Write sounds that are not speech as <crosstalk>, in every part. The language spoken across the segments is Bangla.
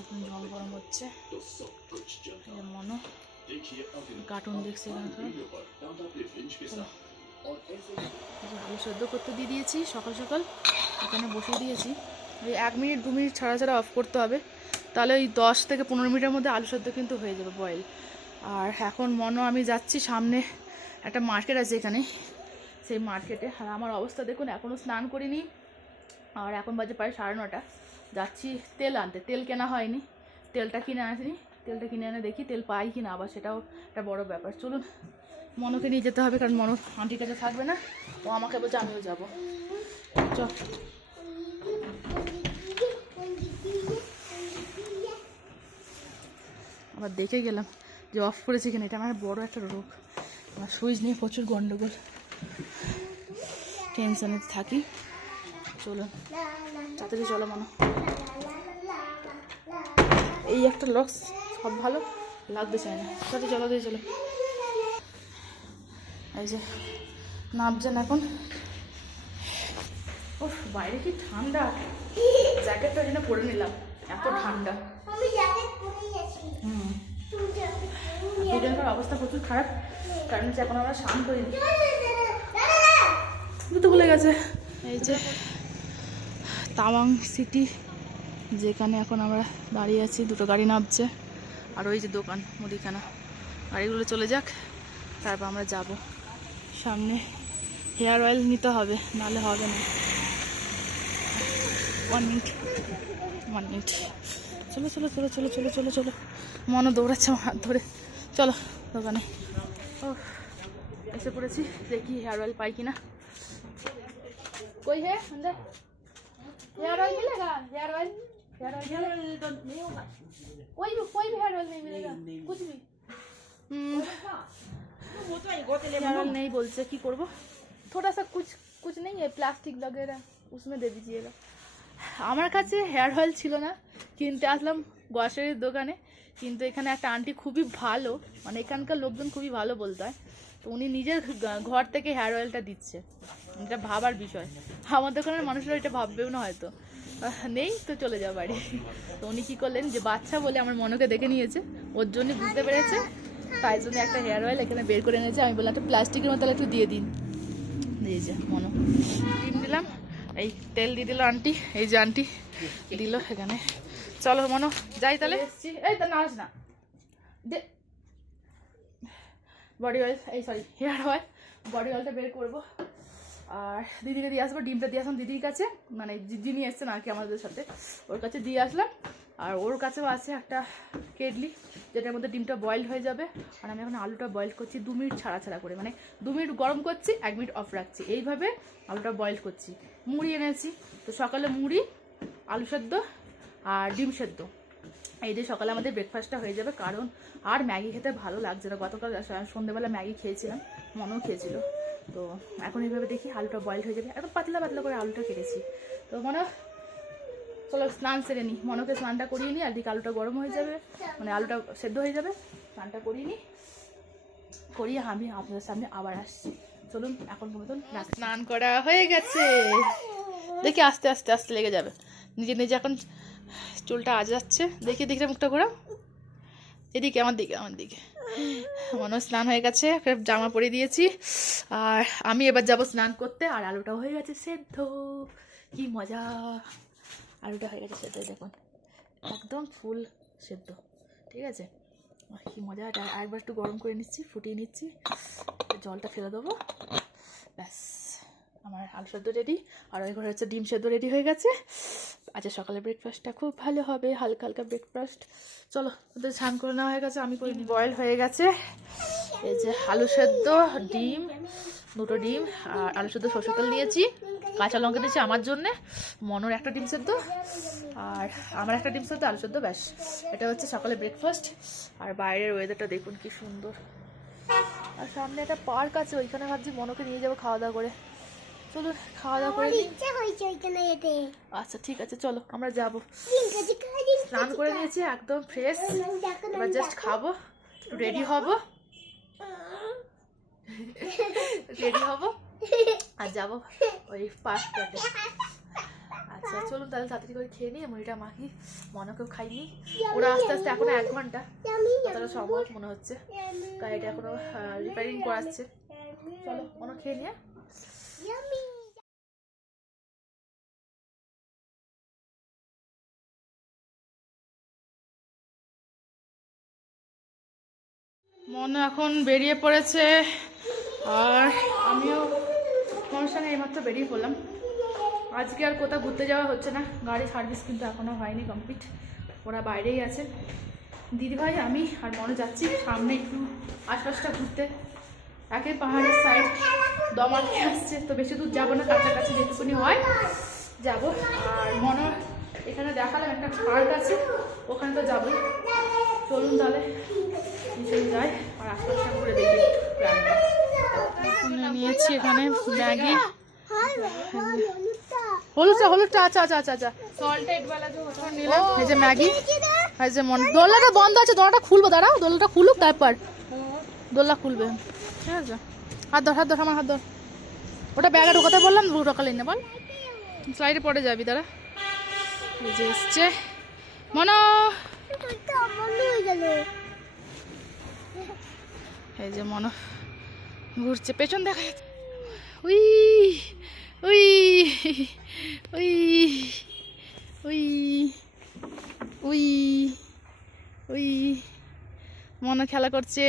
এখন জল গরম হচ্ছে। মনো কার্টুন দেখছে আলু সেদ্ধ করতে দিয়ে দিয়েছি, সকাল সকাল। এখানে বসিয়ে দিয়েছি। ওই এক মিনিট, দু মিনিট ছাড়া ছাড়া অফ করতে হবে। তাহলে ওই দশ থেকে পনেরো মিনিটের মধ্যে আলু সেদ্ধ কিন্তু হয়ে যাবে বয়েল আর এখন মনো, আমি যাচ্ছি সামনে একটা মার্কেট আছে এখানে। সেই মার্কেটে আর আমার অবস্থা দেখুন এখনও স্নান করিনি। আর এখন বাজে প্রায় সাড়ে নটা। যাচ্ছি তেল আনতে। তেল কেনা হয়নি। তেলটা কিনে আসিনি। তেলটা কিনে এনে দেখি তেল পাই কি না আবার সেটাও একটা বড় ব্যাপার। চলুন, মনোকে নিয়ে যেতে হবে, কারণ মনো আন্টির কাছে থাকবে না। ও আমাকে বলছে আমিও যাব। চল। আবার দেখে গেলাম যে অফ করেছি কিনা, এটা আমার বড় একটা রোগ। আমার সুইচ নিয়ে প্রচুর গন্ডগোল। টেনশনে থাকি। চলো তাড়াতাড়ি চলো মনে। এই একটা লক্স সব ভালো? লাগতে চায় না তাড়াতাড়ি চলো, দিয়ে চলো। এই যে, নামছেন এখন। ও বাইরে কি ঠান্ডা? জ্যাকেটটা এখানে পরে নিলাম। এত ঠান্ডা। অবস্থা প্রচুর খারাপ, কারণ হচ্ছে এখন আমরা স্নান আছি তো ভুলে গেছে। এই যে তাওয়াং সিটি যেখানে এখন আমরা দাঁড়িয়ে আছি, দুটো গাড়ি নামছে, আর ওই যে দোকান মুদিখানা। গাড়িগুলো চলে যাক, তারপর আমরা যাব। সামনে হেয়ার অয়েল নিতে হবে, নাহলে হবে না। ওয়ান মিনিট ওয়ান মিনিট চলো চলো চলো চলো চলো চলো চলো মনে দৌড়াচ্ছে হাত ধরে। চলো, দোকানে। ও এসে পড়েছি, দেখি হেয়ার অয়েল পাই কিনা। কই হে hair oil hair oil? oil hair oil hair oil तो नहीं होगा कोई भी कोई भी हेयर ऑयल नहीं मिलेगा कुछ भी हेयर ऑयल नहीं बोलते की करबो थोड़ा सा कुछ कुछ नहीं है प्लास्टिक वगैरह उसमें दे <laughs> दीजिएगा আমার কাছে হেয়ার অয়েল ছিল না কিনতে আসলাম গ্রসারির দোকানে কিন্তু এখানে একটা আন্টি খুবই ভালো মানে এখানকার লোকজন খুবই ভালো বলতে হয় তো উনি নিজের ঘ- ঘর থেকে হেয়ার অয়েলটা দিচ্ছে এটা ভাবার বিষয় আমার দোকানের মানুষরা এটা ভাববেও না হয়তো আহ, নেই, তো চলে যাও বাড়ি। তো উনি কী করলেন যে বাচ্চা বলে আমার মনকে দেখে নিয়েছে, ওর জন্য বুঝতে পেরেছে, তাই জন্য একটা হেয়ার অয়েল এখানে বের করে এনেছে। আমি বললাম একটা প্লাস্টিকের মতো একটু দিয়ে দিন। দিয়েছে মনো। ডিম দিলাম, এই তেল দিয়ে দিল আন্টি, এই যে আন্টি দিল এখানে। চলো মনো, যাই তাহলে। এই তো, নাচ না। দে। বডি অয়েল এই সরি হেয়ার অয়েল বডি অয়েলটা বের করব। আর দিদিকে দিয়ে আসব, ডিমটা দিয়ে আসলাম দিদির কাছে। মানে যিনি এসছেন আর কি আমাদের সাথে। ওর কাছে দিয়ে আসলাম। আর ওর কাছেও আছে একটা কেডলি যেটার মধ্যে ডিমটা বয়েল হয়ে যাবে। আর আমি এখন আলুটা বয়েল করছি দু মিনিট ছাড়া ছাড়া করে। মানে দু মিনিট গরম করছি, এক মিনিট অফ রাখছি। এইভাবে আলুটা বয়েল করছি। মুড়ি এনেছি। তো সকালে মুড়ি, আলু সেদ্ধ আর ডিম সেদ্ধ। এই যে সকালে আমাদের ব্রেকফাস্টটা হয়ে যাবে। কারণ আর ম্যাগি খেতে ভালো লাগছে না। গতকাল সন্ধ্যেবেলা ম্যাগি খেয়েছিলাম, মনেও খেয়েছিল। তো এখন এইভাবে দেখি আলুটা বয়েল হয়ে যাবে। একদম পাতলা পাতলা করে আলুটা কেটেছি। তো মনে চলো স্নান সেরে নিই মনকে স্নানটা করিয়ে নিই আর দিকে আলুটা গরম হয়ে যাবে। মানে আলুটা সেদ্ধ হয়ে যাবে। স্নানটা করিয়ে নিই করিয়ে আমি আপনাদের সামনে আবার আসছি। চলুন এখন মতন স্নান করা হয়ে গেছে। দেখি আস্তে আস্তে আস্তে লেগে যাবে। নিজে নিজে এখন চুলটা আজাচ্ছে। দেখি দেখি মুখটা ঘোরাও। এদিকে, আমার দিকে আমার দিকে। মনে স্নান হয়ে গেছে জামা পরে দিয়েছি। আর আমি এবার যাব স্নান করতে, আর আলুটাও হয়ে গেছে সেদ্ধ। কি মজা। আলুটা হয়ে গেছে সেদ্ধ দেখুন। একদম ফুল সেদ্ধ, ঠিক আছে? কি মজা এটা। আরেকবার একটু গরম করে নিচ্ছি, ফুটিয়ে নিচ্ছি। জলটা ফেলে দেবো। ব্যাস, আমার আলু সেদ্ধ রেডি আর ওই ঘরে হচ্ছে ডিম সেদ্ধ রেডি হয়ে গেছে। আজকে সকালে ব্রেকফাস্টটা খুব ভালো হবে, হালকা হালকা ব্রেকফাস্ট চলো, ওদের স্নান করে নেওয়া হয়ে গেছে, আমি করে বয়েল হয়ে গেছে। এই যে আলু সেদ্ধ, ডিম, দুটো ডিম, আর আলু সেদ্ধ সরষে তেল নিয়েছি। কাঁচা লঙ্কা দিয়েছি আমার জন্যে। মনোর একটা ডিম সেদ্ধ, আর আমার একটা ডিম সেদ্ধ, আলু সেদ্ধ, ব্যাস। এটা হচ্ছে সকালে ব্রেকফাস্ট আর বাইরের ওয়েদারটা দেখুন কি সুন্দর। আর সামনে একটা পার্ক আছে, ওইখানে ভাবছি মনোকে নিয়ে যাব খাওয়া দাওয়া করে। চলো খাওয়া দাওয়া করে আমার নিই। হয়েছে ওইখানে যেতে। আচ্ছা ঠিক আছে চলো আমরা যাব। স্নান করে নিয়েছি একদম ফ্রেশ এবার জাস্ট খাব রেডি হব। রেডি হব? আর যাব ওই পার্কটাতে। আচ্ছা চলুন তাহলে তাড়াতাড়ি করে খেয়ে নিই মুড়িটা মাখি। মনকেও খাইনি। ওরা আস্তে আস্তে এখনও এক ঘণ্টা। কতটা সম্ভব মনে হচ্ছে। গাড়িটা এখনও রিপেয়ারিং করাচ্ছে। চলো মনে খেয়ে নিয়ে। ইয়ামি মন এখন বেরিয়ে পড়েছে, আর আমিও মনের সঙ্গে এইমাত্র বেরিয়ে পড়লাম। আজকে আর কোথাও ঘুরতে যাওয়া হচ্ছে না, গাড়ি সার্ভিস কিন্তু এখনও হয়নি কমপ্লিট ওরা বাইরেই আছে। দিদিভাই, আমি আর মনে যাচ্ছি, সামনে একটু আশপাশটা ঘুরতে। একে পাহাড়ের সাইড দমাতে আসছে তো বেশি দূর যাব না কাছাকাছি যেটুকুনি হয় যাব। আর মনে এখানে দেখালাম একটা পার্ক আছে ওখানে তো যাব চলুন তাহলে যাই আর আশপাশটা ঘুরে দেখি নিয়েছি এখানে ম্যাগি হলুদটা হলুদটা আচ্ছা আচ্ছা আচ্ছা আচ্ছা। নিলাম। এই যে ম্যাগি। হ্যাঁ, এই যে হ্যাঁ, মন দোলাটা বন্ধ আছে দোলাটা খুলবো দাঁড়াও দোলাটা খুলুক তারপর। দোলা খুলবে। ঠিক আছে? হাত ধর হাত ধর আমার হাত ধর। ওটা ব্যাগে ঢোকাতে বললাম দু ঢোকালেই না বল। স্লাইডে পড়ে যাবি দাঁড়া। এই যে এসছে। মনো! এই যে মনো ঘুরছে। পেছন দেখা। উই উই উই উই উই উই। মনো খেলা করছে।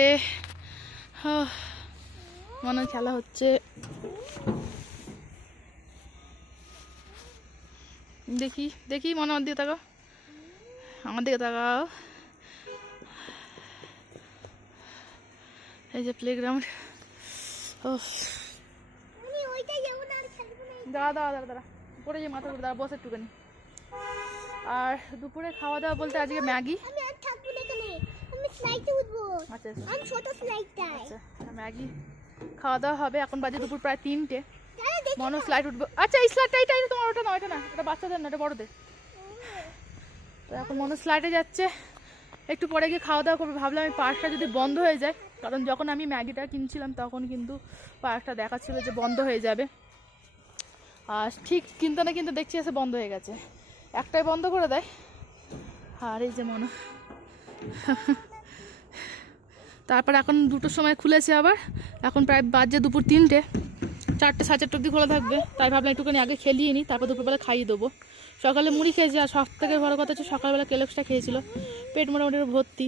হাহ, মনো খেলা হচ্ছে। দেখি দেখি মনে আমার দিকে তাকাও। আমার দিকে তাকাও। এই যে প্লেগ্রাউন্ড ও দাঁড়া দাঁড়া দাঁড়া দাঁড়া। পড়ে যে মাথা করে দাঁড়া বসে একটুখানি। আর দুপুরে খাওয়া দাওয়া বলতে আজকে ম্যাগি? আচ্ছা আচ্ছা। আচ্ছা ম্যাগি। খাওয়া দাওয়া হবে এখন বাজে দুপুর প্রায় তিনটে। মনো স্লাইড উঠবে। আচ্ছা এই স্লাইডটা এইটা তোমার ওটা না ওটা না ওটা বাচ্চাদের না এটা বড়দের। তো এখন মনো স্লাইডে যাচ্ছে। একটু পরে গিয়ে খাওয়া দাওয়া করবে। ভাবলাম আমি পার্কটা যদি বন্ধ হয়ে যায় কারণ যখন আমি ম্যাগিটা কিনছিলাম তখন কিন্তু পার্কটা দেখাচ্ছিল যে বন্ধ হয়ে যাবে। আর ঠিক কিনতে না কিন্তু দেখছি এসে বন্ধ হয়ে গেছে। একটাই বন্ধ করে দেয়। আর এই যে মনো। তারপর এখন দুটোর সময় খুলেছে আবার। এখন প্রায় বাজে দুপুর তিনটে। চারটে, সাড়ে চারটে অব্দি খোলা থাকবে। তাই ভাবলাম একটুখানি আগে খেলিয়ে নিই তারপর দুপুরবেলা খাইয়ে দেবো। সকালে মুড়ি খেয়েছি, আর সব থেকে বড় কথা হচ্ছে সকালবেলা কেলক্সটা খেয়েছিল। পেট মোটামুটি ভর্তি।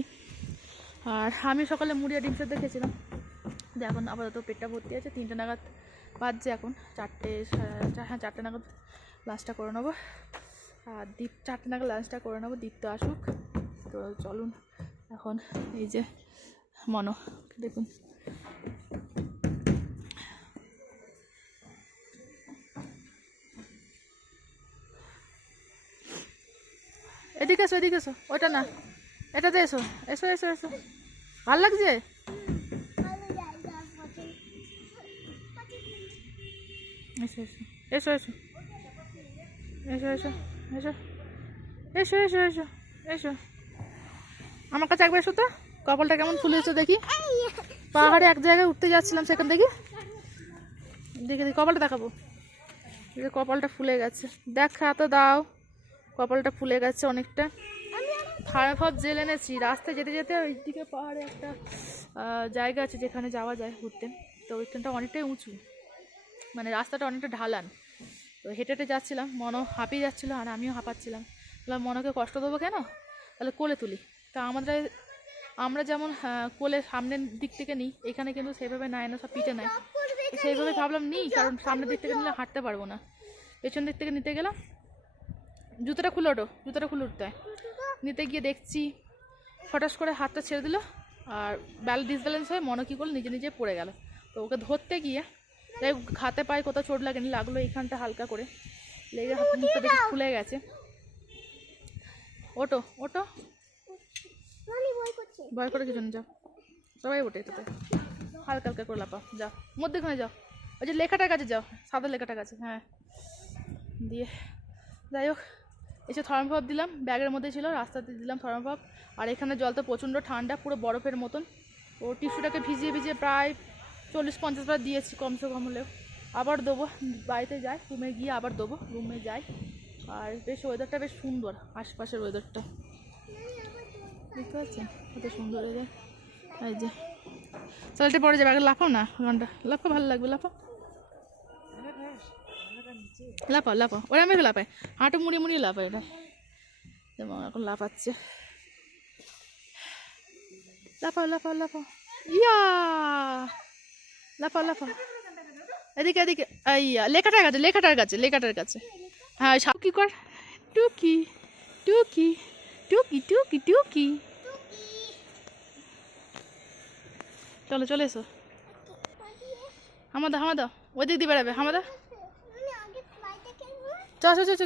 আর আমি সকালে মুড়ি আর ডিম সেদ্ধ খেয়েছিলাম। যে এখন আপাতত পেটটা ভর্তি আছে, তিনটে নাগাদ বাজছে এখন। চারটে হ্যাঁ চারটে নাগাদ লাঞ্চটা করে নেব। আর দীপ, চারটে নাগাদ লাঞ্চটা করে নেব। দীপ তো আসুক। তো চলুন, এখন এই যে মনো দেখুন এদিকে এসো এদিকে এসো ওটা না এটাতে এসো এসো এসো এসো ভালো লাগছে এসো এসো এসো এসো এসো এসো এসো এসো এসো এসো এসো আমার কাছে একবার এসো তো কপালটা কেমন ফুলেছে দেখি? পাহাড়ে এক জায়গায় উঠতে যাচ্ছিলাম সেখান থেকে। দেখে দেখি কপালটা দেখাবো। যে কপালটা ফুলে গেছে। দেখা তো দাও, কপালটা ফুলে গেছে অনেকটা। ফায়ার ফর জেল এনেছি। রাস্তায় যেতে যেতে ওই দিকে পাহাড়ে একটা জায়গা আছে যেখানে যাওয়া যায় ঘুরতে। তো ওইখানটা অনেকটাই উঁচু। মানে রাস্তাটা অনেকটা ঢালান। তো হেঁটে হেঁটে যাচ্ছিলাম। মনো হাঁপিয়ে যাচ্ছিল আর আমিও হাঁপাচ্ছিলাম। বললাম, মনকে কষ্ট দেবো কেন? তাহলে কোলে তুলি। তা আমাদের আমরা যেমন আহ, কোলে সামনের দিক থেকে নিই এখানে কিন্তু সেভাবে নেয় না সব পিঠে নেয় তো সেইভাবে ভাবলাম নিই কারণ সামনের দিক থেকে নিলে হাঁটতে পারব না। পেছন দিক থেকে নিতে গেলাম জুতোটা খুলে ওঠো জুতোটা খুলে উঠতে। হয় নিতে গিয়ে দেখছি হঠাৎ করে হাতটা ছেড়ে দিল আর ব্যাল ডিসব্যালেন্স হয়ে মনে কী করল নিজে নিজে পড়ে গেল। তো ওকে ধরতে গিয়ে যাই হাতে পায়ে কোথাও চোট লাগেনি লাগল এইখানটা হালকা করে। লেগে হাত মুখটা দেখি খুলে গেছে। ওটো ওটো ভয় করে কিছু না যাও সবাই ওঠে এটাতে। হালকা হালকা করে লাপাও যাও মধ্যেখানে যাও। ওই যে লেখাটার কাছে যাও। সাদা লেখাটার কাছে হ্যাঁ। দিয়ে, যাই হোক, এসে থর্মভাব দিলাম। ব্যাগের মধ্যে ছিল, রাস্তাতে দিলাম থর্মভাব আর এখানে জল তো প্রচণ্ড ঠান্ডা, পুরো বরফের মতন। ও টিস্যুটাকে ভিজিয়ে ভিজিয়ে প্রায় চল্লিশ পঞ্চাশ বার দিয়েছি, কমসে কম হলেও। আবার দেবো, বাড়িতে যাই, রুমে গিয়ে আবার দেবো, রুমে যাই। আর বেশ ওয়েদারটা বেশ সুন্দর, আশপাশের ওয়েদারটা বুঝতে পারছেন কত সুন্দর ওয়েদার এই যে। চলতে পরে যাবে, আগে লাফাও না ঘণ্টা। লাফা ভালো লাগবে, লাফাও। লাফাও লাফাও। ওরা আমি লাফায়। হাঁটু মুড়িয়ে মুড়িয়ে লাফায় এটা যেমন এখন লাফাচ্ছে। লাফাও লাফাও লাফাও। ইয়া! লাফাও লাফাও। এদিকে এদিকে। আইয়া, লেখাটার কাছে লেখাটার কাছে লেখাটার কাছে। হ্যাঁ সব কি কর। টুকি টুকি। টুকি টুকি টুকি চলো চলে এসো। হামাদা হামাদা ওই দিক দিয়ে বেড়াবে হামাদা। চ চ ফ্লাইটে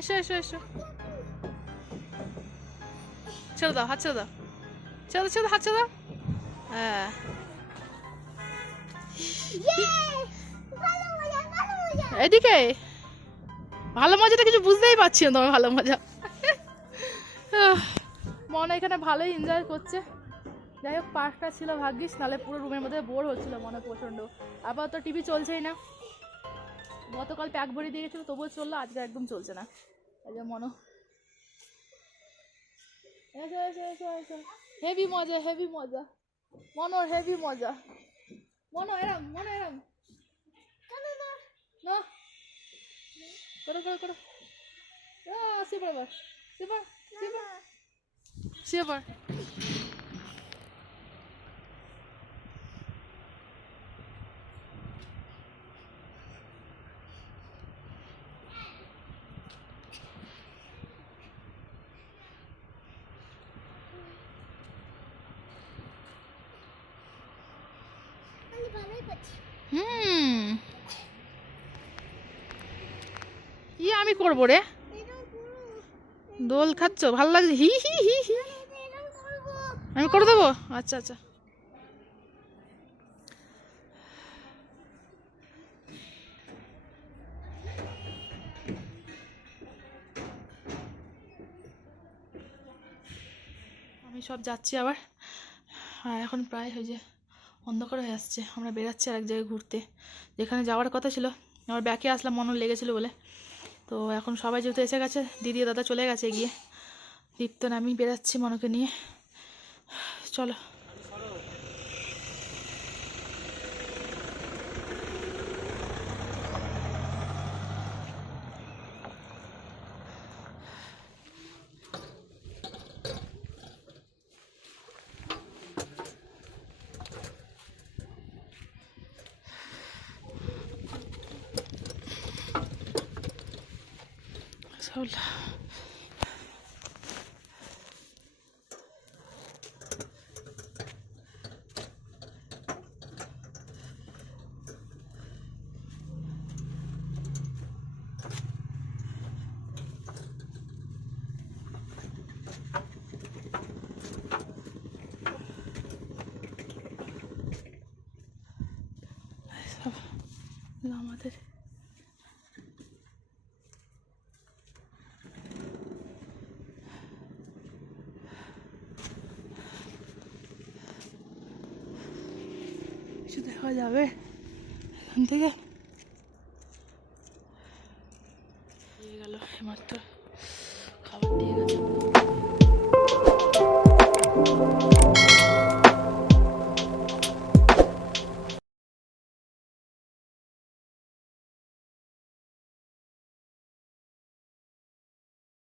এসো এসো এসো। ছেড়ে দাও, হাত ছেড়ে দাও। ছেড়ে ছেড়ে হাত ছেড়ে দাও। হ্যাঁ। এদিকে। ভালো মজাটা কিছু বুঝতেই পারছি না তোমার ভালো মজা। মনে এখানে ভালোই এনজয় করছে। যাই হোক পার্কটা ছিল ভাগ্যিস নাহলে পুরো রুমের মধ্যে বোর হচ্ছিল মনে প্রচণ্ড। আপাতত টিভি চলছেই না। গতকাল প্যাক ভরে দিয়ে গেছিল তবুও চলল আজকে একদম চলছে না। এই যে মনো। হেভি মজা হেভি মজা। মনোর হেভি মজা। মনো এরম মনো এরম। না। করো করো করো। আহ, শুয়ে পড়ো এবার শুয়ে পড় শুয়ে পড় শুয়ে পড় আমি ভালোই করছি হুম ই আমি করব রে দোল খাচ্ছ? ভালো লাগছে? হি হি হি হি। আমি করে দেবো? আচ্ছা আচ্ছা। আমি সব যাচ্ছি আবার। আর এখন প্রায় হয়ে যে অন্ধকার হয়ে আসছে। আমরা বেরাচ্ছি আর এক জায়গায় ঘুরতে। যেখানে যাওয়ার কথা ছিল। আমার ব্যাকে আসলাম মনে লেগেছিলো বলে। তো এখন সবাই যেহেতু এসে গেছে, দিদি দাদা চলে গেছে গিয়ে। দীপ্ত আর আমি বেরাচ্ছি মনকে নিয়ে। চল। ছিল আমাদের। কিছু দেখা যাবে। এখান থেকে